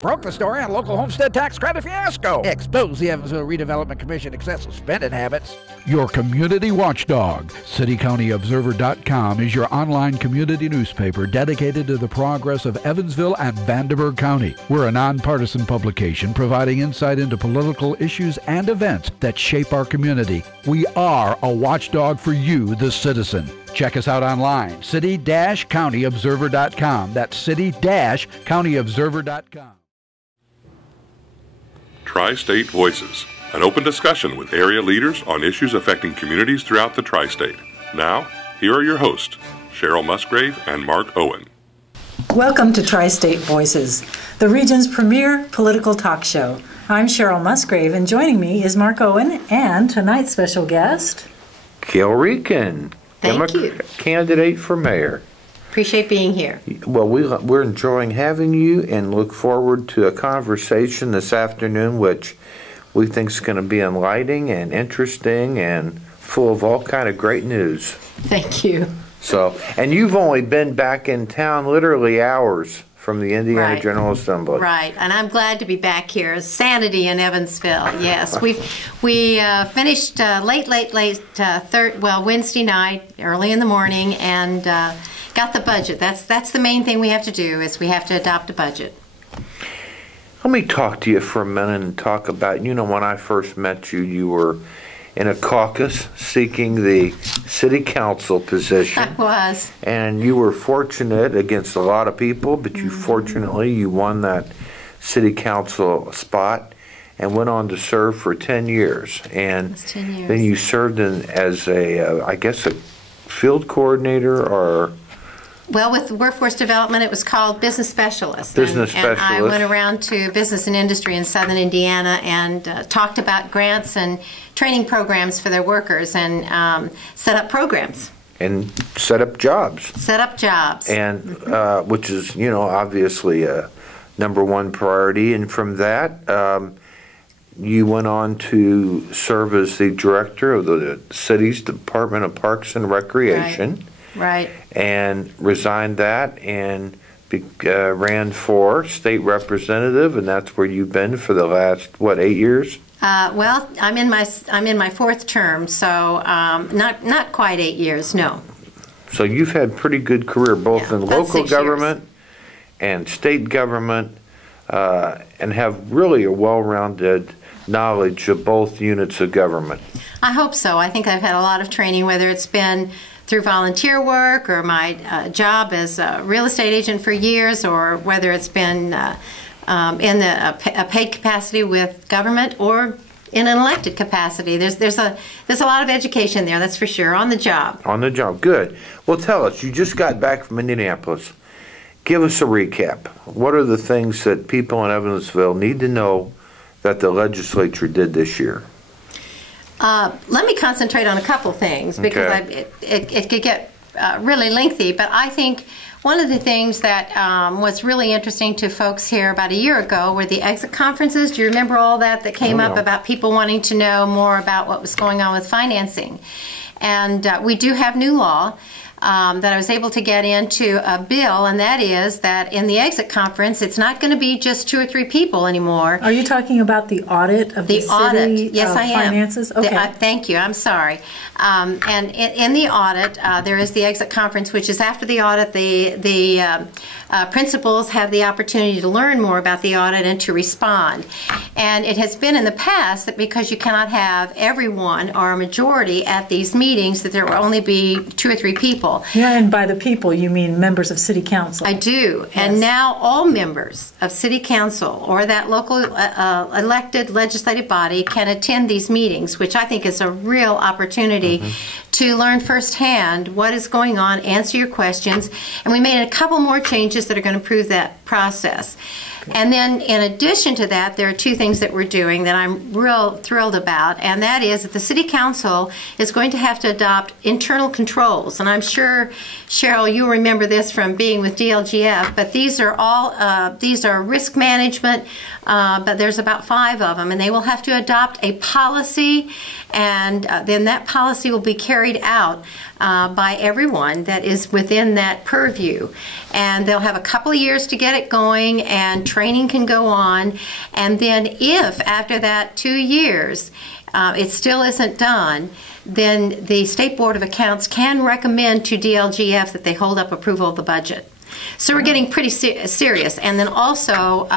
Broke the story on local homestead tax credit fiasco. Expose the Evansville Redevelopment Commission excessive spending habits. Your community watchdog. CityCountyObserver.com is your online community newspaper dedicated to the progress of Evansville and Vanderburgh County. We're a nonpartisan publication providing insight into political issues and events that shape our community. We are a watchdog for you, the citizen. Check us out online, city-countyobserver.com. That's city-countyobserver.com. Tri-State Voices, an open discussion with area leaders on issues affecting communities throughout the Tri-State. Now, here are your hosts, Cheryl Musgrave and Mark Owen. Welcome to Tri-State Voices, the region's premier political talk show. I'm Cheryl Musgrave, and joining me is Mark Owen and tonight's special guest, Gail Rican, Democrat candidate for mayor. Appreciate being here. Well, we're enjoying having you and look forward to a conversation this afternoon, which we think is going to be enlightening and interesting and full of all kind of great news. Thank you. So, and you've only been back in town literally hours from the Indiana General Assembly. Right, and I'm glad to be back here. Sanity in Evansville. Yes, we finished Wednesday night, early in the morning, and got the budget. That's the main thing we have to do, is we have to adopt a budget. Let me talk to you for a minute and talk about, when I first met you, you were in a caucus seeking the city council position. I was. And you were fortunate against a lot of people, but fortunately you won that city council spot and went on to serve for 10 years. And 10 years. Then you served as a field coordinator or... Well, with workforce development, it was called business specialist. Business specialist. And I went around to business and industry in southern Indiana and talked about grants and training programs for their workers and set up programs. And set up jobs. Set up jobs. And which is, obviously a number one priority. And from that, you went on to serve as the director of the city's Department of Parks and Recreation. Right. And resigned that and ran for state representative, and that's where you've been for the last 8 years? Well, I'm in my fourth term, so not quite 8 years, no. So you've had pretty good career both in local government and state government, and have really a well-rounded knowledge of both units of government. I hope so. I think I've had a lot of training, whether it's been through volunteer work or my job as a real estate agent for years, or whether it's been in a paid capacity with government or in an elected capacity. There's a lot of education there, that's for sure, on the job. On the job, good. Well, tell us, you just got back from Indianapolis. Give us a recap. What are the things that people in Evansville need to know that the legislature did this year? Let me concentrate on a couple things, because it could get really lengthy, but I think one of the things that was really interesting to folks here about a year ago were the exit conferences. Do you remember all that came up about people wanting to know more about what was going on with financing? And we do have new law that I was able to get into a bill, and that is that in the exit conference, it's not going to be just 2 or 3 people anymore. Are you talking about the audit of the city yes, I am. Finances? Okay. Thank you. I'm sorry. And in the audit, there is the exit conference, which is after the audit. The principals have the opportunity to learn more about the audit and to respond. And it has been in the past that because you cannot have everyone or a majority at these meetings, that there will only be 2 or 3 people. Yeah, and by the people, you mean members of city council. I do. Yes. And now all members of city council or that local elected legislative body can attend these meetings, which I think is a real opportunity to learn firsthand what is going on, answer your questions. And we made a couple more changes that are going to improve that process. And then in addition to that, there are 2 things that we're doing that I'm real thrilled about, and that is that the City Council is going to have to adopt internal controls. And I'm sure, Cheryl, you'll remember this from being with DLGF, but these are all risk management, but there's about 5 of them, and they will have to adopt a policy, and then that policy will be carried out by everyone that is within that purview. And they'll have a couple of years to get it going and training can go on, and then if after that 2 years it still isn't done, then the State Board of Accounts can recommend to DLGF that they hold up approval of the budget. So we're getting pretty serious. And then also,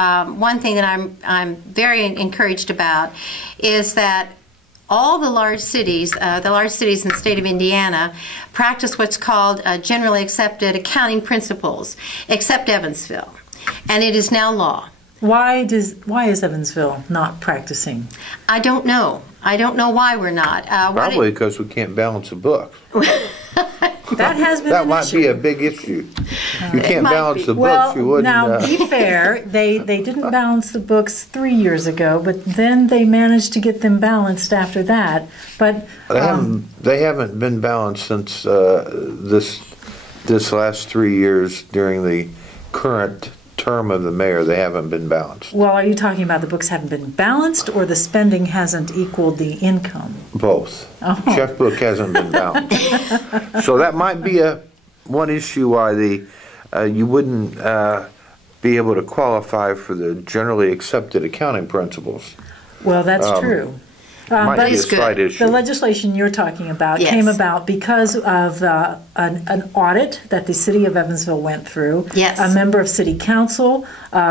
one thing that I'm very encouraged about is that all the large cities in the state of Indiana, practice what's called generally accepted accounting principles, except Evansville. And it is now law. Why is Evansville not practicing? I don't know. I don't know why we're not. Probably because we can't balance a book. That has been that an might issue. be a big issue. If you can't balance the Well, books, you wouldn't. now, be fair, they didn't balance the books 3 years ago, but then they managed to get them balanced after that. But they haven't been balanced since this last 3 years during the current term of the mayor. They haven't been balanced. well, are you talking about the books haven't been balanced, or the spending hasn't equaled the income? Both. Oh. Checkbook hasn't been balanced. So that might be one issue why you wouldn't be able to qualify for the generally accepted accounting principles. Well, that's true. Might But be a slight issue. the legislation you're talking about Yes. came about because of an audit that the city of Evansville went through. Yes. A member of city council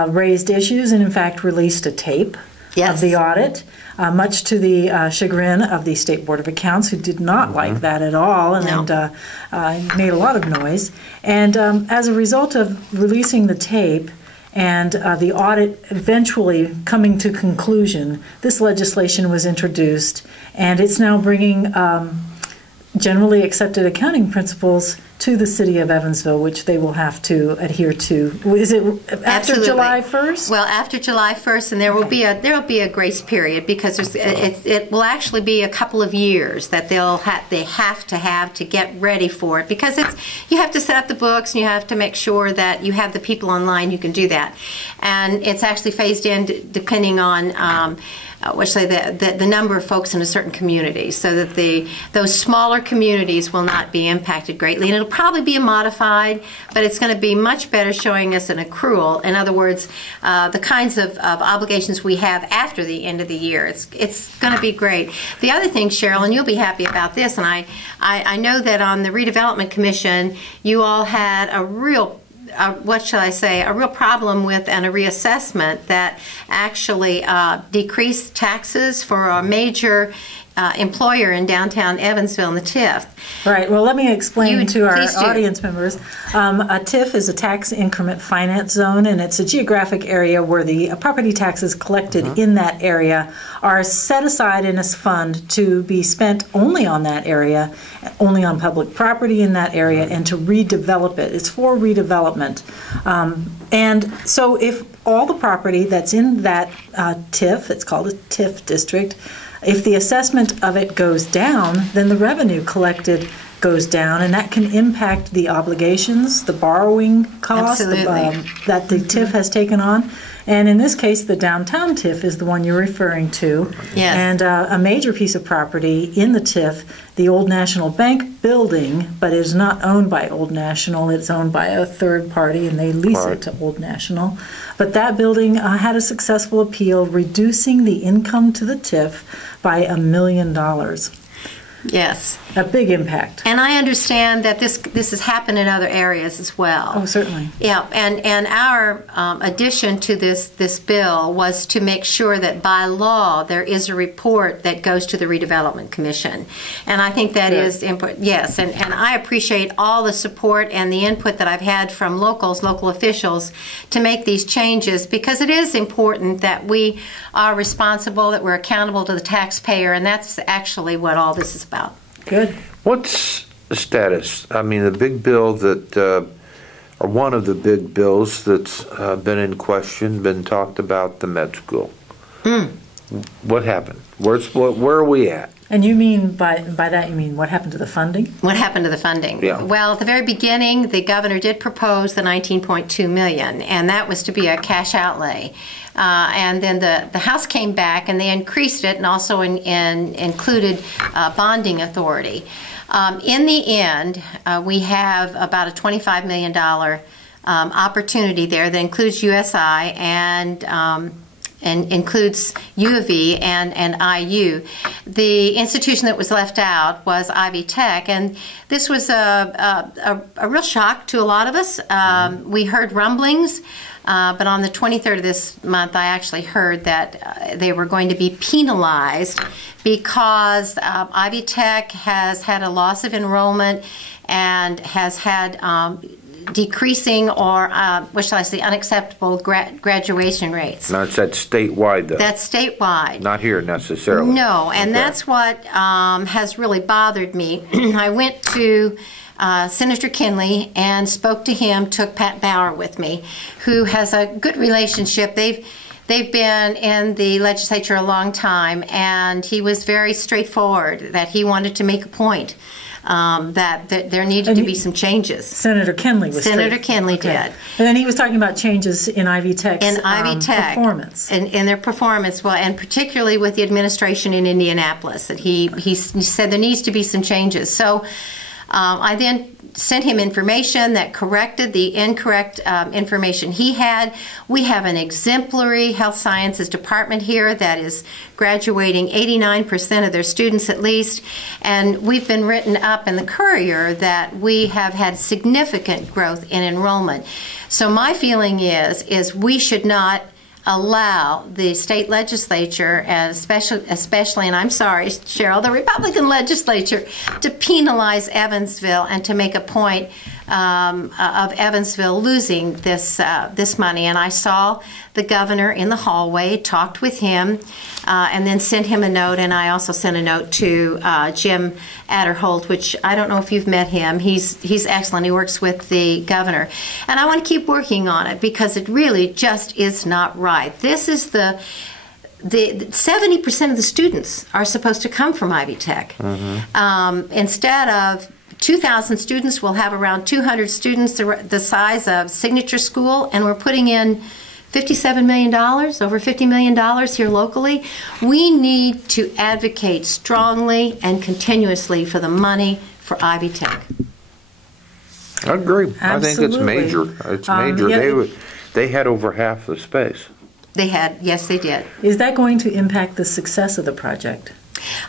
raised issues and, in fact, released a tape Yes. of the audit, much to the chagrin of the State Board of Accounts, who did not like that at all and made a lot of noise. And as a result of releasing the tape, and the audit eventually coming to conclusion, this legislation was introduced, and it's now bringing generally accepted accounting principles to the city of Evansville, which they will have to adhere to. Is it after Absolutely. July 1st? Well, after July 1st, and there will be a grace period because it will actually be a couple of years that they have to get ready for it, because you have to set up the books and you have to make sure that you have the people online who can do that, and it's actually phased in depending on the number of folks in a certain community, so that those smaller communities will not be impacted greatly. And it'll probably be a modified, but it's going to be much better, showing us an accrual. In other words, the kinds of obligations we have after the end of the year. It's going to be great. The other thing, Cheryl, and you'll be happy about this, and I know that on the Redevelopment Commission, you all had a real problem with, and a reassessment that actually decreased taxes for a major employer in downtown Evansville in the TIF. Right. Well, let me explain to our please do. audience members. A TIF is a tax increment finance zone, and it's a geographic area where the property taxes collected in that area are set aside in a fund to be spent only on that area, only on public property in that area, and to redevelop it. It's for redevelopment. And so if all the property that's in that TIF, it's called a TIF district, if the assessment of it goes down, then the revenue collected goes down, and that can impact the obligations, the borrowing costs that the TIF has taken on. And in this case, the downtown TIF is the one you're referring to. Yes. And a major piece of property in the TIF, the Old National Bank building, but is not owned by Old National. It's owned by a third party, and they lease it to Old National. But that building had a successful appeal, reducing the income to the TIF by $1 million. Yes. A big impact. And I understand that this has happened in other areas as well. Oh, certainly. Yeah, and our addition to this bill was to make sure that by law there is a report that goes to the Redevelopment Commission. And I think that is important. Yes, and I appreciate all the support and the input that I've had from local officials to make these changes, because it is important that we are responsible, that we're accountable to the taxpayer, and that's actually what all this is about. Good. What's the status? I mean, the big bill that, or one of the big bills that's been in question, been talked about, the med school. What happened? Where are we at? And you mean by that, you mean what happened to the funding? What happened to the funding? Yeah. Well, at the very beginning, the governor did propose the $19.2 million, and that was to be a cash outlay. And then the House came back and they increased it, and also included bonding authority. In the end, we have about a $25 million opportunity there that includes USI and includes U of E and IU. The institution that was left out was Ivy Tech, and this was a real shock to a lot of us. We heard rumblings, but on the 23rd of this month, I actually heard that they were going to be penalized because Ivy Tech has had a loss of enrollment and has had decreasing or, what shall I say, unacceptable graduation rates. Now, it's that statewide, though. That's statewide. Not here, necessarily. No, and that's what has really bothered me. I went to Senator Kinley and spoke to him, took Pat Bauer with me, who has a good relationship. They've been in the legislature a long time, and he was very straightforward that he wanted to make a point. That there needed to be some changes. Senator Kinley was Senator Kinley did. And then he was talking about changes in Ivy Tech's performance. In their performance, well, and particularly with the administration in Indianapolis. That he said there needs to be some changes. So I then sent him information that corrected the incorrect information he had. We have an exemplary health sciences department here that is graduating 89% of their students at least, and we've been written up in the Courier that we have had significant growth in enrollment. So my feeling is we should not allow the state legislature, and especially, and I'm sorry, Cheryl, the Republican legislature, to penalize Evansville and to make a point of Evansville losing this money. And I saw the governor in the hallway, talked with him, and then sent him a note. And I also sent a note to Jim Adderholt, which I don't know if you've met him. He's excellent. He works with the governor. And I want to keep working on it because it really just is not right. This is the 70% of the students are supposed to come from Ivy Tech. Instead of 2,000 students, we'll have around 200 students the size of Signature School, and we're putting in $57 million, over $50 million here locally. We need to advocate strongly and continuously for the money for Ivy Tech. I agree. Absolutely. I think it's major. It's major. Yeah, they had over half the space. They had, yes, they did. Is that going to impact the success of the project?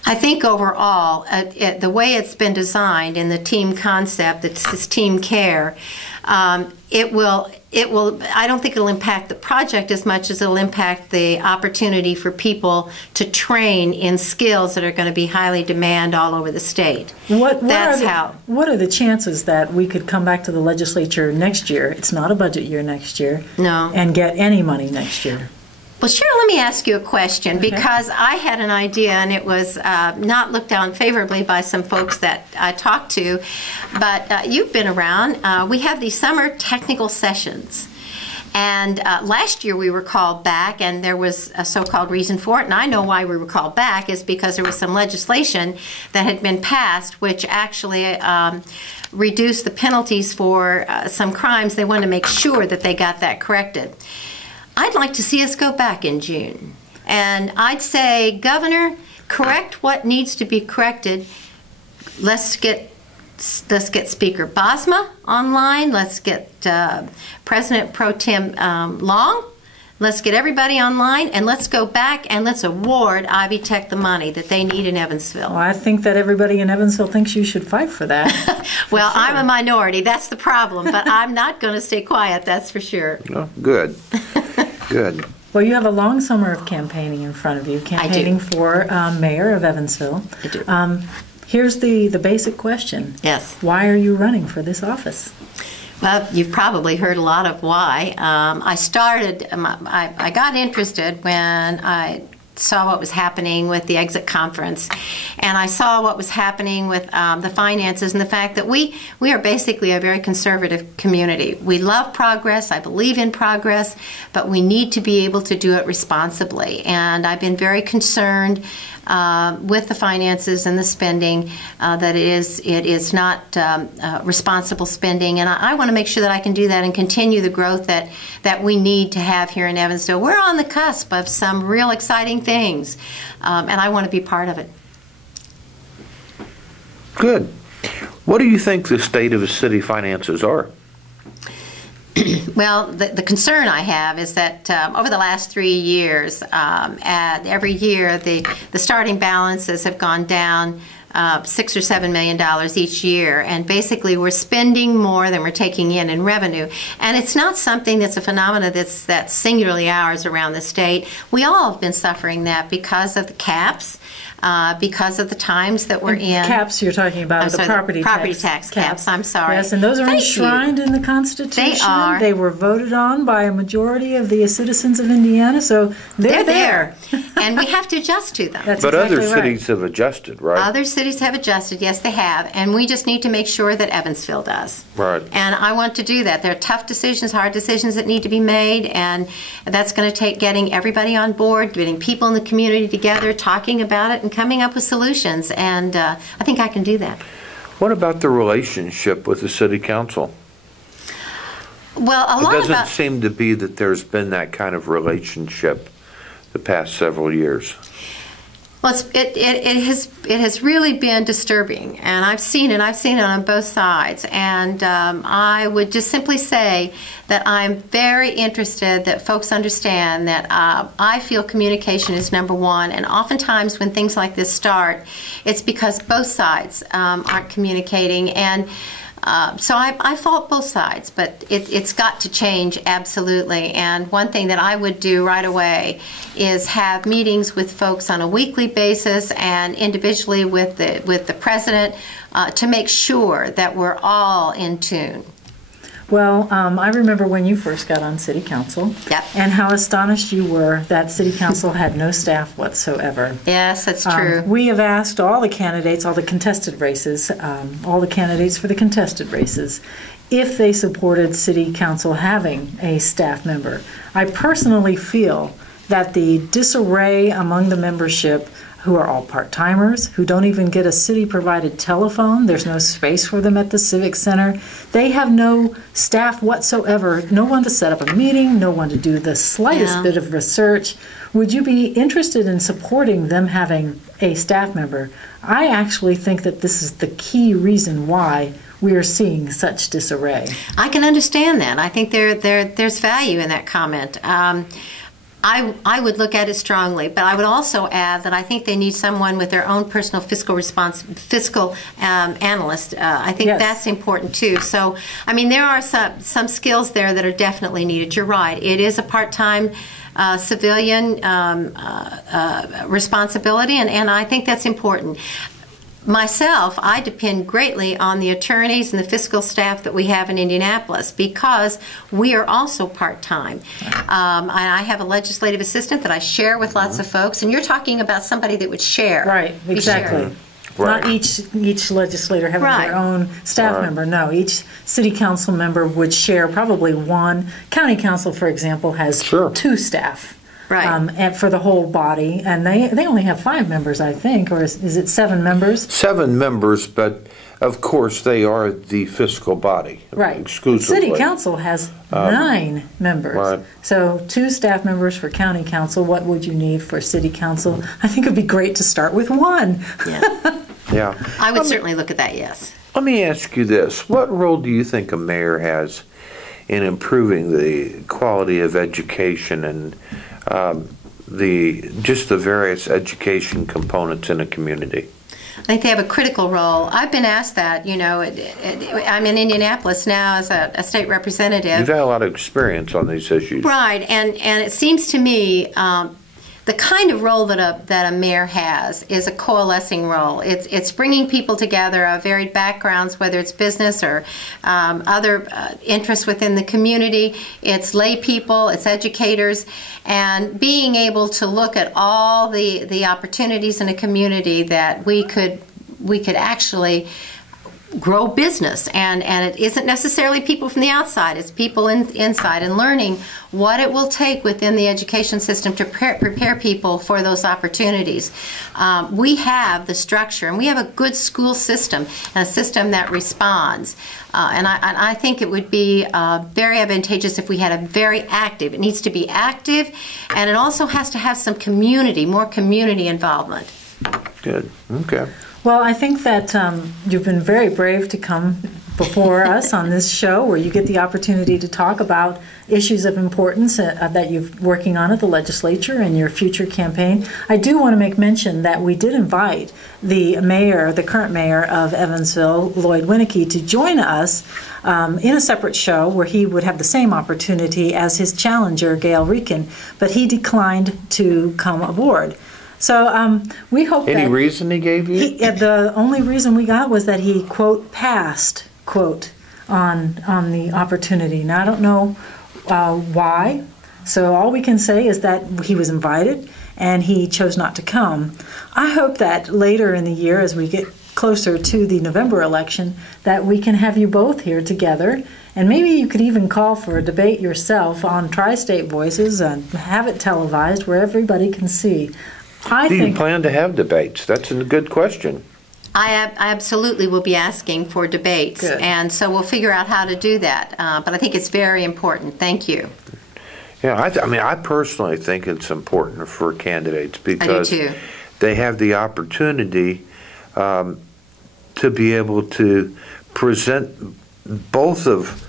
I think overall, the way it's been designed in the team concept, it's this team care, it will. I don't think it'll impact the project as much as it'll impact the opportunity for people to train in skills that are going to be highly demanded all over the state. What are the chances that we could come back to the legislature next year? It's not a budget year next year. No. And get any money next year. Well, Cheryl, let me ask you a question, because I had an idea, and it was not looked on favorably by some folks that I talked to, but you've been around. We have these summer technical sessions, and last year we were called back, and there was a so-called reason for it, and I know why we were called back is because there was some legislation that had been passed which actually reduced the penalties for some crimes. They wanted to make sure that they got that corrected. I'd like to see us go back in June. And I'd say, Governor, correct what needs to be corrected. Let's get Speaker Bosma online. Let's get President Pro Tem Long. Let's get everybody online, and let's go back and let's award Ivy Tech the money that they need in Evansville. Well, I think that everybody in Evansville thinks you should fight for that. Well, sure. I'm a minority. That's the problem. But I'm not going to stay quiet, that's for sure. Oh, good. Good. Well, you have a long summer of campaigning in front of you, campaigning for mayor of Evansville. I do. Here's the basic question. Yes. Why are you running for this office? Well, you've probably heard a lot of why. I got interested when I saw what was happening with the exit conference, and I saw what was happening with the finances and the fact that we are basically a very conservative community. We love progress. I believe in progress, but we need to be able to do it responsibly. And I've been very concerned with the finances and the spending, that it is not responsible spending, and I want to make sure that I can do that and continue the growth that we need to have here in Evansville. We're on the cusp of some real exciting things, and I want to be part of it. Good. What do you think the state of the city finances are? Well, the concern I have is that over the last 3 years, every year the starting balances have gone down $6 or $7 million each year, and basically we're spending more than we're taking in revenue. And it's not something that's a phenomenon that's singularly ours around the state. We all have been suffering that because of the caps. Because of the times that we're in. Caps you're talking about, property tax caps. I'm sorry. Yes, and those are enshrined in the Constitution. They are. They were voted on by a majority of the citizens of Indiana, so they're there. And we have to adjust to them. But other cities have adjusted, right? Other cities have adjusted, yes, they have. And we just need to make sure that Evansville does. Right. And I want to do that. There are tough decisions, hard decisions that need to be made, and that's going to take getting everybody on board, getting people in the community together, talking about it, and coming up with solutions, and I think I can do that. What about the relationship with the city council? Well, it doesn't seem to be that there's been that kind of relationship the past several years. Well, it has really been disturbing, and I've seen it on both sides, and I would just simply say that I'm very interested that folks understand that I feel communication is number one, and oftentimes when things like this start, it's because both sides aren't communicating, and so I fault both sides, but it's got to change absolutely. And one thing that I would do right away is have meetings with folks on a weekly basis and individually with the president to make sure that we're all in tune. Well, I remember when you first got on City Council, yep, and how astonished you were that City Council had no staff whatsoever. Yes, that's true. We have asked all the candidates, all the contested races, all the candidates for the contested races, if they supported City Council having a staff member. I personally feel that the disarray among the membership, who are all part-timers, who don't even get a city-provided telephone. There's no space for them at the Civic Center. They have no staff whatsoever, no one to set up a meeting, no one to do the slightest bit of research. Would you be interested in supporting them having a staff member? I actually think that this is the key reason why we are seeing such disarray. I can understand that. I think there's value in that comment. I would look at it strongly, but I would also add that I think they need someone with their own personal fiscal analyst. I think that's important too. So, I mean, there are some skills there that are definitely needed. You're right. It is a part-time civilian responsibility, and I think that's important. Myself, I depend greatly on the attorneys and the fiscal staff that we have in Indianapolis because we are also part-time. I have a legislative assistant that I share with lots of folks, and you're talking about somebody that would share. Right, exactly. Not each legislator having their own staff member. No, each city council member would share probably one. County council, for example, has 2 staff. And for the whole body, and they only have 5 members, I think, or is it 7 members? 7 members, but of course they are the fiscal body, exclusively. City council has 9 members, so 2 staff members for county council. What would you need for city council? I think it'd be great to start with 1. Yeah, I would certainly look at that. Yes. Let me ask you this: what role do you think a mayor has in improving the quality of education and the various education components in a community? I think they have a critical role. I've been asked that. You know, I'm in Indianapolis now as a state representative. You've had a lot of experience on these issues, right? And it seems to me the kind of role that a mayor has is a coalescing role. It's bringing people together of varied backgrounds, whether it's business or other interests within the community. It's lay people, it's educators, and being able to look at all the opportunities in a community that we could actually grow business, and it isn't necessarily people from the outside, it's people inside, and learning what it will take within the education system to prepare people for those opportunities. We have the structure, and we have a good school system, and a system that responds. And I think it would be very advantageous if we had a very active, it needs to be active, and it also has to have some more community involvement. Good. Okay. Well, I think that you've been very brave to come before us on this show, where you get the opportunity to talk about issues of importance that you're working on at the legislature and your future campaign. I do want to make mention that we did invite the mayor, the current mayor of Evansville, Lloyd Winnicky, to join us in a separate show where he would have the same opportunity as his challenger, Gail Reekin, but he declined to come aboard. So we hope Any reason he gave you? The only reason we got was that he, quote, passed, quote, on the opportunity. Now, I don't know why. So all we can say is that he was invited and he chose not to come. I hope that later in the year, as we get closer to the November election, that we can have you both here together. And maybe you could even call for a debate yourself on Tri-State Voices and have it televised where everybody can see. Do you plan to have debates? That's a good question. I absolutely will be asking for debates. Good. And so we'll figure out how to do that. But I think it's very important. Thank you. Yeah, I mean, I personally think it's important for candidates because I do too. They have the opportunity to be able to present both of,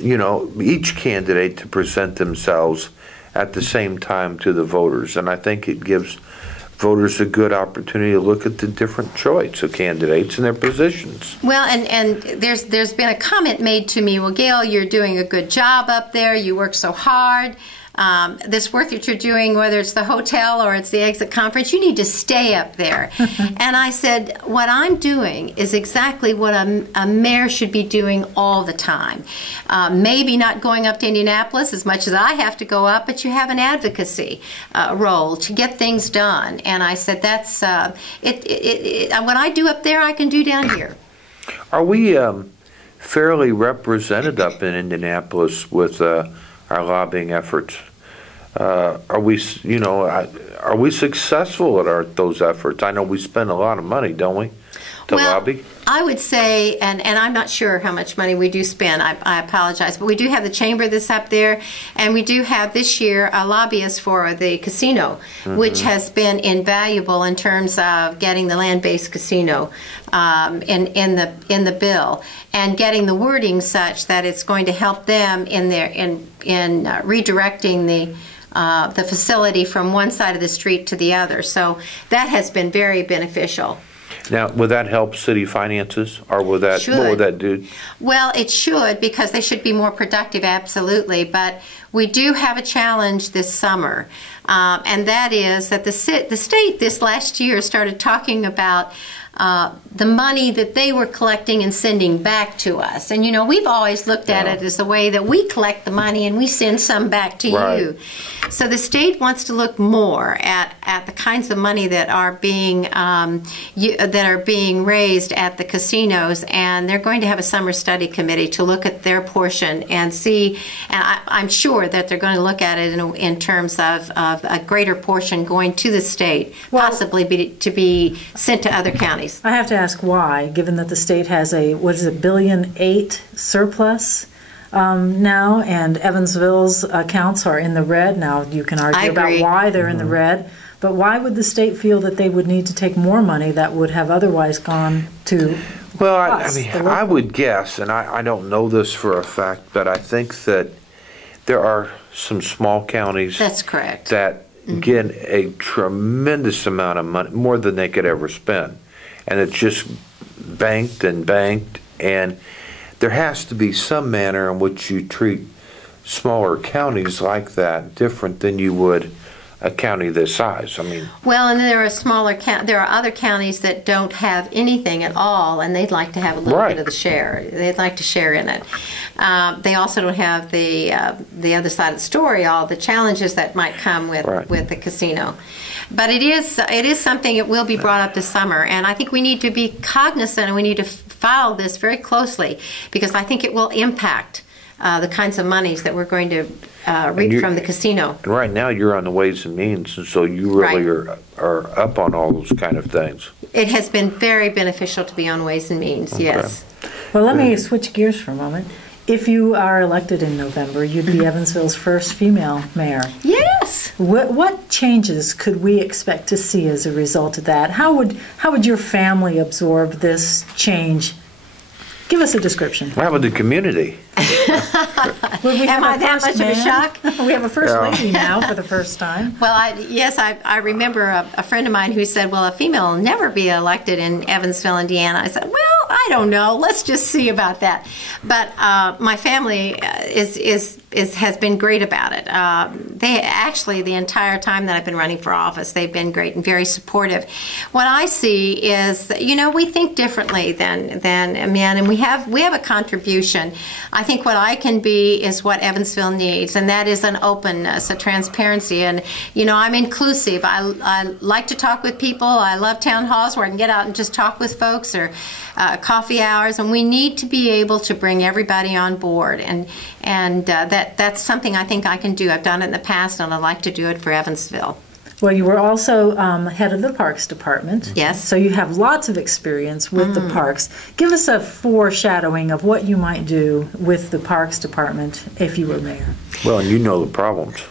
each candidate to present themselves at the same time to the voters. And I think it gives voters a good opportunity to look at the different choice of candidates and their positions. Well, and there's been a comment made to me, well, Gail, you're doing a good job up there. You work so hard. This work that you're doing, whether it's the hotel or it's the exit conference, you need to stay up there. And I said, what I'm doing is exactly what a mayor should be doing all the time. Maybe not going up to Indianapolis as much as I have to go up, but you have an advocacy role to get things done. And I said, that's what I do up there, I can do down here. Are we fairly represented up in Indianapolis with our lobbying efforts? Are we successful at those efforts? I know we spend a lot of money, don't we, to lobby? I would say, and I'm not sure how much money we do spend, I apologize, but we do have the chamber that's up there, and we do have this year a lobbyist for the casino, which has been invaluable in terms of getting the land-based casino in the bill, and getting the wording such that it's going to help them in redirecting the facility from one side of the street to the other. So that has been very beneficial. Now, would that help city finances, or what would that do? Well, it should, because they should be more productive, absolutely. But we do have a challenge this summer, and that is that the state this last year started talking about the money that they were collecting and sending back to us. And, we've always looked at it as the way that we collect the money and we send some back to you. So the state wants to look more at the kinds of money that are being raised at the casinos, and they're going to have a summer study committee to look at their portion and see, and I'm sure that they're going to look at it in terms of a greater portion going to the state, possibly to be sent to other counties. I have to ask why, given that the state has a, $1.8 billion surplus now, and Evansville's accounts are in the red. Now, you can argue about why they're in the red, but why would the state feel that they would need to take more money that would have otherwise gone to us? I would guess, and I don't know this for a fact, but I think that there are some small counties. That's correct. That get a tremendous amount of money, more than they could ever spend. And it's just banked, and there has to be some manner in which you treat smaller counties like that different than you would a county this size. Well, and there are there are other counties that don't have anything at all, and they'd like to have a little bit of the share. They'd like to share in it. They also don't have the other side of the story, all the challenges that might come with the casino. But it is something that will be brought up this summer, and I think we need to be cognizant and we need to follow this very closely, because I think it will impact the kinds of monies that we're going to reap from the casino. And right now you're on the Ways and Means, and so you really are up on all those kind of things. It has been very beneficial to be on Ways and Means, yes. Well, let me switch gears for a moment. If you are elected in November, you'd be Evansville's first female mayor. Yes. What changes could we expect to see as a result of that? How would your family absorb this change? Give us a description. What about the community? Am I that much of a shock? We have a first lady now for the first time. Well, I remember a friend of mine who said, well, a female will never be elected in Evansville, Indiana. I said, well, I don't know. Let's just see about that. But my family has been great about it. They actually, the entire time that I've been running for office, they've been great and very supportive. What I see is, we think differently than men, and we have a contribution. I think what I can be is what Evansville needs, and that is an openness, a transparency, and I'm inclusive. I like to talk with people. I love town halls where I can get out and just talk with folks, or coffee hours, and we need to be able to bring everybody on board, and that's something I think I can do. I've done it in the past, and I'd like to do it for Evansville. Well, you were also head of the Parks Department. Yes. So you have lots of experience with the parks. Give us a foreshadowing of what you might do with the Parks Department if you were mayor. Well, and you know the problems.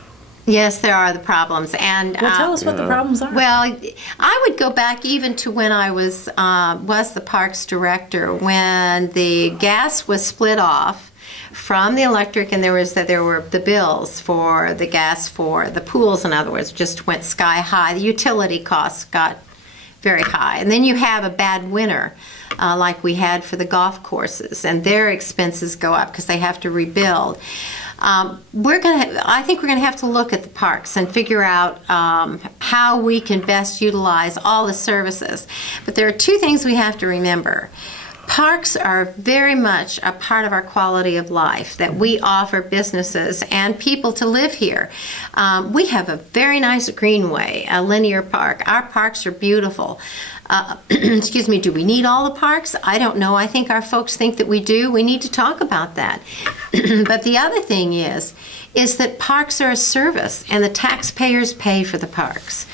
Yes, there are the problems, and well, tell us what the problems are. Well, I would go back even to when I was the Parks Director, when the gas was split off from the electric, and there were the bills for the gas for the pools, in other words, just went sky high. The utility costs got very high, and then you have a bad winter, like we had for the golf courses, and their expenses go up because they have to rebuild. I think we're going to have to look at the parks and figure out how we can best utilize all the services. But there are two things we have to remember. Parks are very much a part of our quality of life, that we offer businesses and people to live here. We have a very nice greenway, a linear park. Our parks are beautiful. Excuse me, do we need all the parks? I don't know. I think our folks think that we do. We need to talk about that. But the other thing is that parks are a service, and the taxpayers pay for the parks,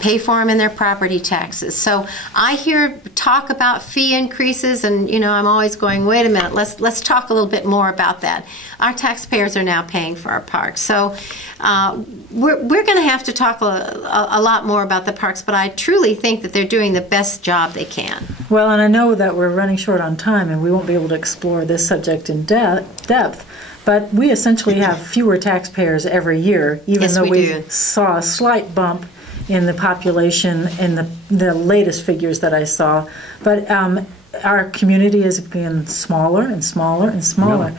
pay for them in their property taxes. So I hear talk about fee increases, and I'm always going, wait a minute, let's talk a little bit more about that. Our taxpayers are now paying for our parks. So we're going to have to talk a lot more about the parks, but I truly think that they're doing the best job they can. Well, and I know that we're running short on time, and we won't be able to explore this subject in depth. But we essentially have fewer taxpayers every year, even though we saw a slight bump in the population in the latest figures that I saw. But our community is getting smaller and smaller and smaller. Yeah.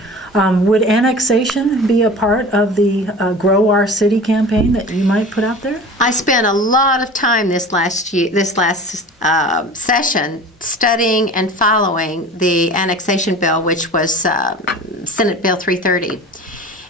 Would annexation be a part of the Grow Our City campaign that you might put out there? I spent a lot of time this last session studying and following the annexation bill, which was Senate Bill 330.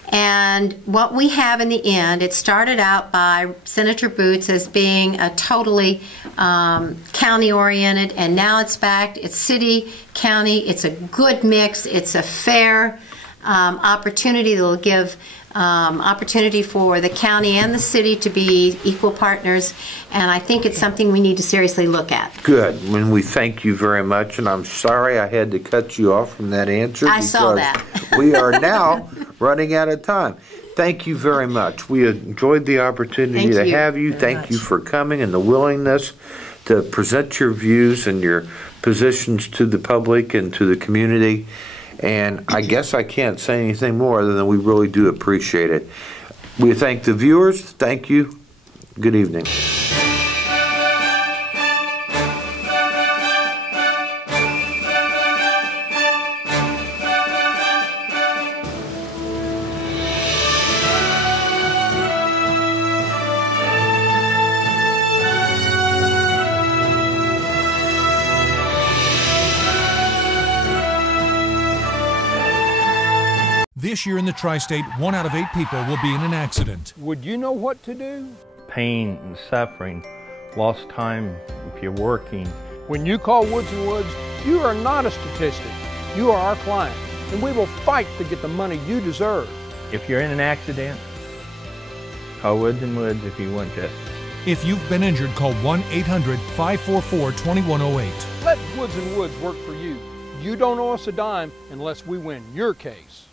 And what we have in the end, it started out by Senator Boots as being a totally county-oriented, and now it's back. It's city, county. It's a good mix. It's a fair opportunity that will give opportunity for the county and the city to be equal partners, and I think it's something we need to seriously look at. Good. When we thank you very much, and I'm sorry I had to cut you off from that answer. I saw that. We are now running out of time. Thank you very much. We enjoyed the opportunity to have you. Thank you for coming and the willingness to present your views and your positions to the public and to the community. And I guess I can't say anything more other than we really do appreciate it. We thank the viewers. Thank you. Good evening. This year in the Tri-State, 1 out of 8 people will be in an accident. Would you know what to do? Pain and suffering, lost time if you're working. When you call Woods & Woods, you are not a statistic. You are our client, and we will fight to get the money you deserve. If you're in an accident, call Woods & Woods if you want justice. If you've been injured, call 1-800-544-2108. Let Woods & Woods work for you. You don't owe us a dime unless we win your case.